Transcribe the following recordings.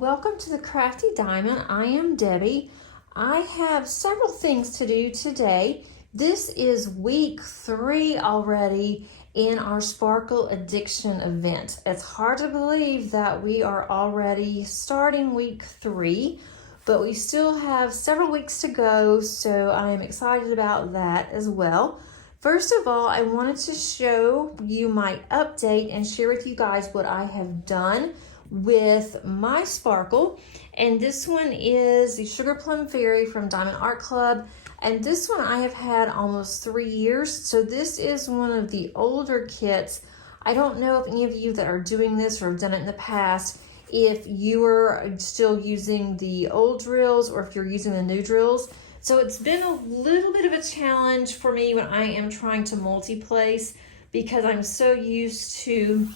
welcome to the Crafty Diamond. I am Debbie. I have several things to do today. This is week 3 already in our Sparkle Addiction event. It's hard to believe that we are already starting week 3, but we still have several weeks to go, so I am excited about that as well. First of all, I wanted to show you my update and share with you guys what I have done with my sparkle. And this one is the Sugar Plum Fairy from Diamond Art Club. And this one I have had almost 3 years. So this is one of the older kits. I don't know if any of you that are doing this or have done it in the past, if you are still using the old drills or if you're using the new drills. So it's been a little bit of a challenge for me when I am trying to multi-place because I'm so used to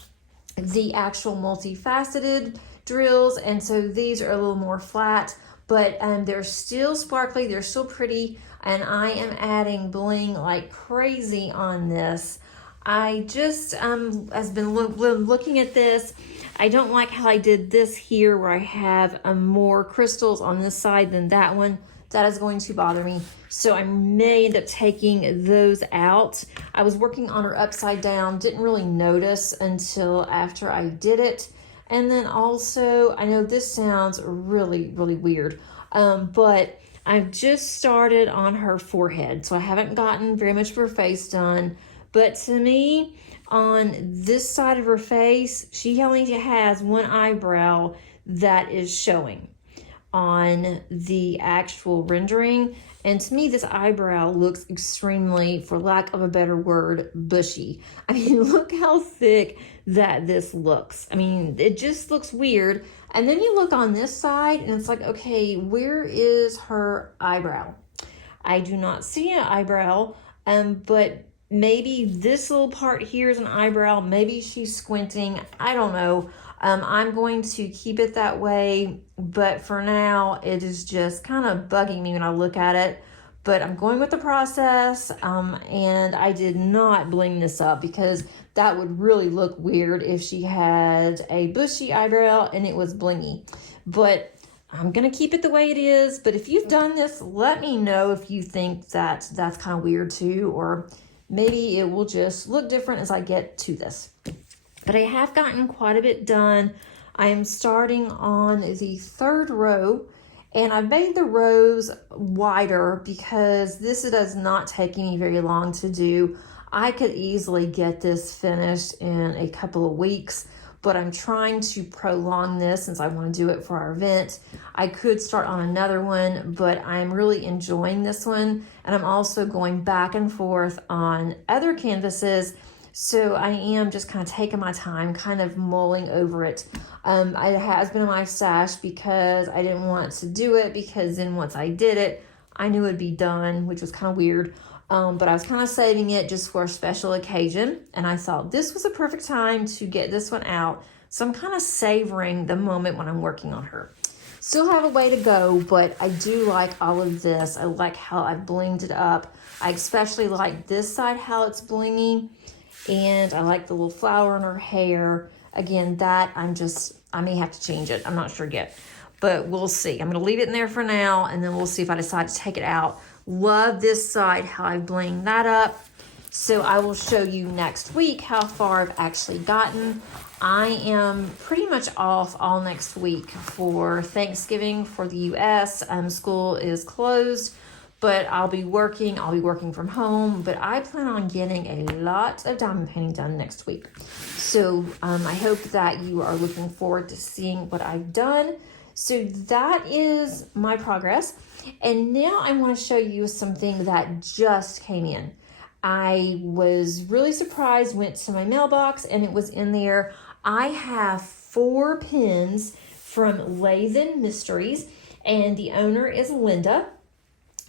the actual multifaceted drills, and so these are a little more flat, but they're still sparkly, they're still pretty, and I am adding bling like crazy on this. I just has been looking at this. I don't like how I did this here where I have more crystals on this side than that one. That is going to bother me. So I may end up taking those out. I was working on her upside down, didn't really notice until after I did it. And then also, I know this sounds really, really weird, but I've just started on her forehead. So I haven't gotten very much of her face done. But to me, on this side of her face, she only has one eyebrow that is showing on the actual rendering. And to me, this eyebrow looks extremely, for lack of a better word, bushy. I mean, look how thick that this looks. I mean, it just looks weird. And then you look on this side and it's like, okay, where is her eyebrow? I do not see an eyebrow, but maybe this little part here is an eyebrow. Maybe she's squinting. I don't know. I'm going to keep it that way, but for now, it is just kind of bugging me when I look at it. But I'm going with the process, and I did not bling this up because that would really look weird if she had a bushy eyebrow and it was blingy. But I'm going to keep it the way it is. But if you've done this, let me know if you think that that's kind of weird too, or maybe it will just look different as I get to this. But I have gotten quite a bit done. I am starting on the 3rd row, and I've made the rows wider because this does not take me very long to do. I could easily get this finished in a couple of weeks, but I'm trying to prolong this since I want to do it for our event. I could start on another one, but I'm really enjoying this one, and I'm also going back and forth on other canvases. So I am just kind of taking my time, kind of mulling over it. It has been in my stash because I didn't want to do it, because then once I did it, I knew it'd be done, which was kind of weird. But I was kind of saving it just for a special occasion. And I thought this was a perfect time to get this one out. So I'm kind of savoring the moment when I'm working on her. Still have a way to go, but I do like all of this. I like how I've blinged it up. I especially like this side, how it's blingy. And I like the little flower in her hair. Again, that I may have to change it. I'm not sure yet, but we'll see. I'm going to leave it in there for now, and then we'll see if I decide to take it out. Love this side, how I bling that up. So I will show you next week how far I've actually gotten. I am pretty much off all next week for Thanksgiving for the U.S. School is closed. But I'll be working from home, but I plan on getting a lot of diamond painting done next week. So I hope that you are looking forward to seeing what I've done. So that is my progress. And now I want to show you something that just came in. I was really surprised, went to my mailbox and it was in there. I have 4 pins from Lathan Mysteries, and the owner is Linda.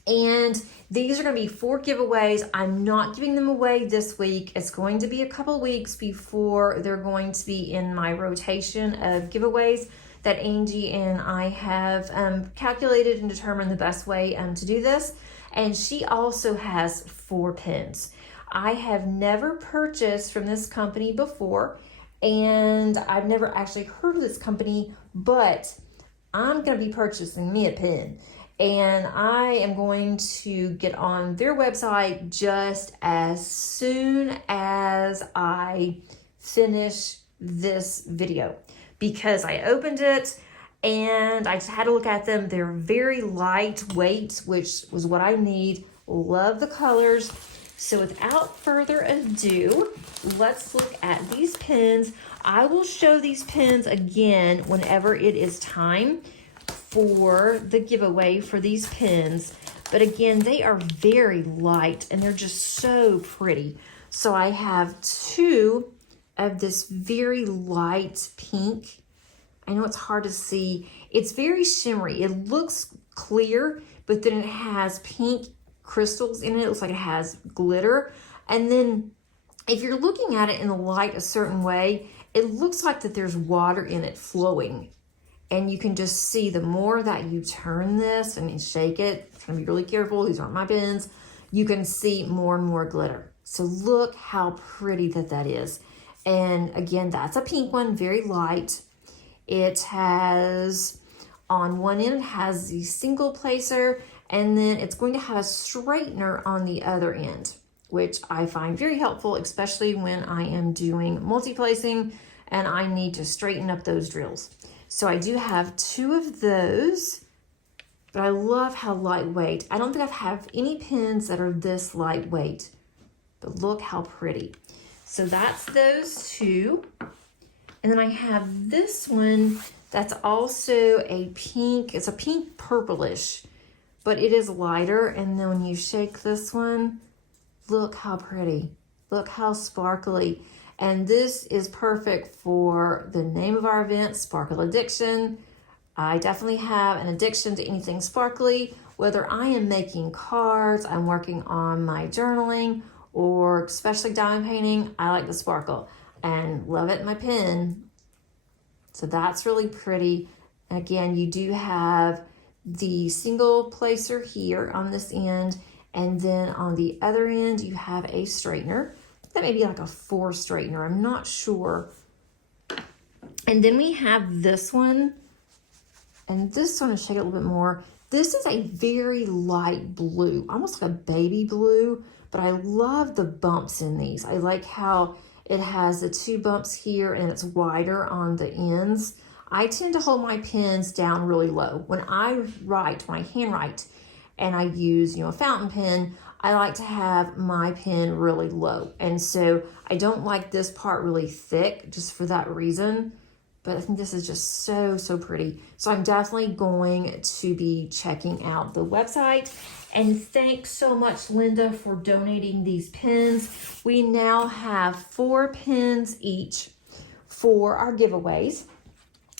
And these are going to be 4 giveaways. I'm not giving them away this week. It's going to be a couple weeks before they're going to be in my rotation of giveaways that Angie and I have calculated and determined the best way to do this. And she also has 4 pins. I have never purchased from this company before, and I've never actually heard of this company, but I'm going to be purchasing me a pin. And I am going to get on their website just as soon as I finish this video, because I opened it and I just had to look at them. They're very lightweight, which was what I need. Love the colors. So without further ado, let's look at these pins. I will show these pins again whenever it is time for the giveaway for these pins. But again, they are very light and they're just so pretty. So I have two of this very light pink. I know it's hard to see. It's very shimmery. It looks clear, but then it has pink crystals in it. It looks like it has glitter. And then if you're looking at it in the light a certain way, it looks like that there's water in it flowing. And you can just see the more that you turn this and shake it, it's gonna be really careful, these aren't my pins, you can see more and more glitter. So look how pretty that is. And again, that's a pink one, very light. It has, on one end, has the single placer, and then it's going to have a straightener on the other end, which I find very helpful, especially when I am doing multi-placing and I need to straighten up those drills. So I do have two of those, but I love how lightweight. I don't think I have any pins that are this lightweight, but look how pretty. So that's those two. And then I have this one that's also a pink. It's a pink purplish, but it is lighter. And then when you shake this one, look how pretty. Look how sparkly. And this is perfect for the name of our event, Sparkle Addiction. I definitely have an addiction to anything sparkly, whether I am making cards, I'm working on my journaling, or especially diamond painting, I like the sparkle and love it in my pen. So that's really pretty. Again, you do have the single placer here on this end, and then on the other end, you have a straightener. That may be like a 4 straightener, I'm not sure. And then we have this one, and this one, I'll shake it a little bit more. This is a very light blue, almost like a baby blue, but I love the bumps in these. I like how it has the 2 bumps here and it's wider on the ends. I tend to hold my pens down really low. When I write, when I handwrite, and I use, a fountain pen, I like to have my pen really low. And so I don't like this part really thick just for that reason. But I think this is just so pretty. So I'm definitely going to be checking out the website. And thanks so much, Linda, for donating these pins. We now have 4 pins each for our giveaways.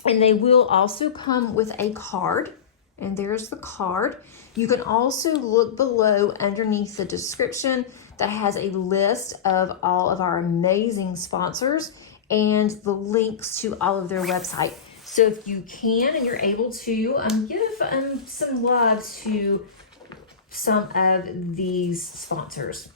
And they will also come with a card. And there's the card. You can also look below underneath the description that has a list of all of our amazing sponsors and the links to all of their website. So if you can and you're able to, give some love to some of these sponsors.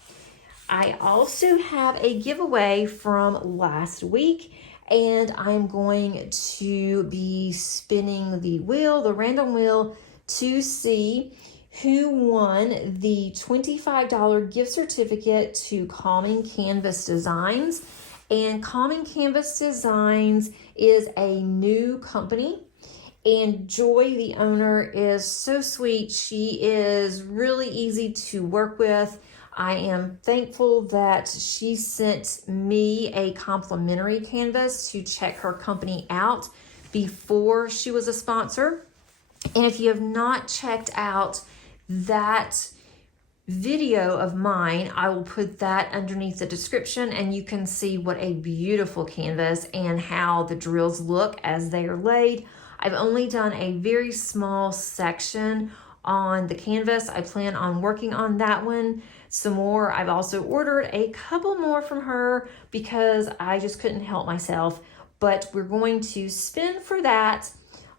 I also have a giveaway from last week, and I'm going to be spinning the wheel, the random wheel, to see who won the $25 gift certificate to Calming Canvas Designs. And Calming Canvas Designs is a new company, and Joy, the owner, is so sweet. She is really easy to work with. I am thankful that she sent me a complimentary canvas to check her company out before she was a sponsor. And if you have not checked out that video of mine, I will put that underneath the description, and you can see what a beautiful canvas and how the drills look as they are laid. I've only done a very small section on the canvas. I plan on working on that one some more. I've also ordered a couple more from her because I just couldn't help myself, but we're going to spin for that.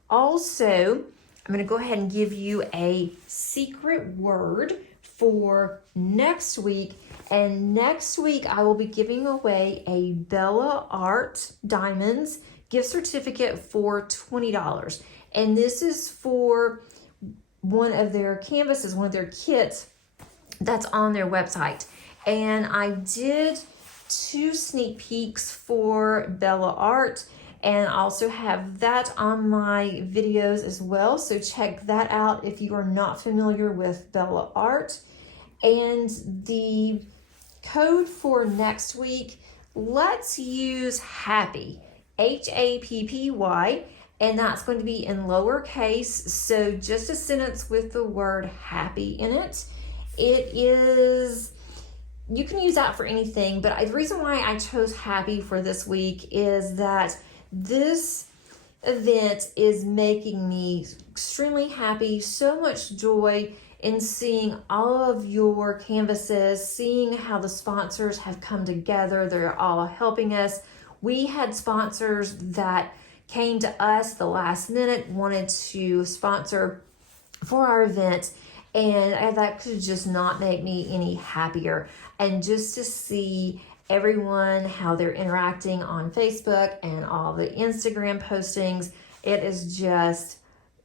Also, I'm going to go ahead and give you a secret word for next week. And next week, I will be giving away a Bella Art Diamonds gift certificate for $20. And this is for one of their canvases, one of their kits that's on their website. And I did 2 sneak peeks for Bella Art, and I also have that on my videos as well. So check that out if you are not familiar with Bella Art. And the code for next week, let's use HAPPY, HAPPY, and that's going to be in lowercase. So just a sentence with the word happy in it. It is, you can use that for anything, but the reason why I chose happy for this week is that this event is making me extremely happy, so much joy in seeing all of your canvases, seeing how the sponsors have come together. They're all helping us. We had sponsors that came to us the last minute, wanted to sponsor for our event, and that could just not make me any happier. And just to see everyone, how they're interacting on Facebook and all the Instagram postings, it is just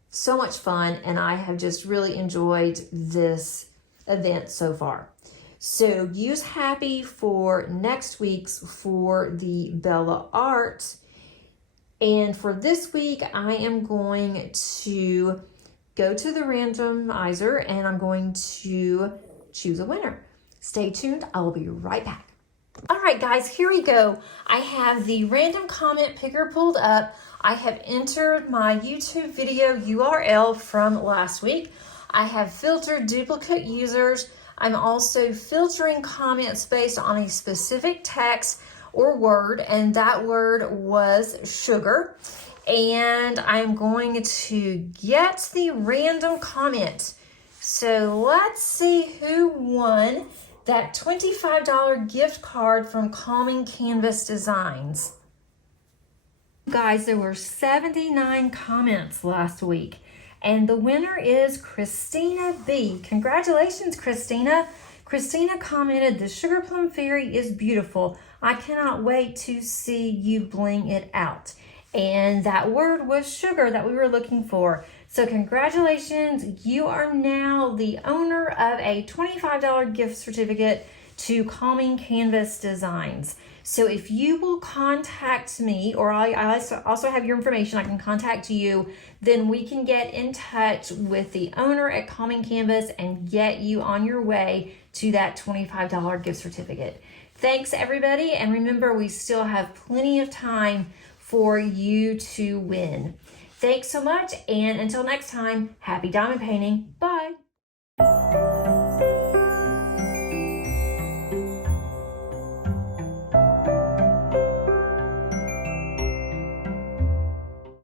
so much fun, and I have just really enjoyed this event so far. So use happy for next week's for the Bella Art. And for this week, I am going to go to the randomizer and I'm going to choose a winner. Stay tuned. I will be right back. All right, guys, here we go. I have the random comment picker pulled up. I have entered my YouTube video URL from last week. I have filtered duplicate users. I'm also filtering comments based on a specific text or word, and that word was sugar. And I'm going to get the random comment. So let's see who won that $25 gift card from Calming Canvas Designs. Guys, there were 79 comments last week, and the winner is Christina B. Congratulations, Christina. Christina commented, "The Sugar Plum Fairy is beautiful. I cannot wait to see you bling it out." And that word was sugar that we were looking for. So congratulations, you are now the owner of a $25 gift certificate to Calming Canvas Designs. So if you will contact me, or I also have your information, I can contact you, then we can get in touch with the owner at Calming Canvas and get you on your way to that $25 gift certificate. Thanks, everybody, and remember, we still have plenty of time for you to win. Thanks so much, and until next time, happy diamond painting. Bye.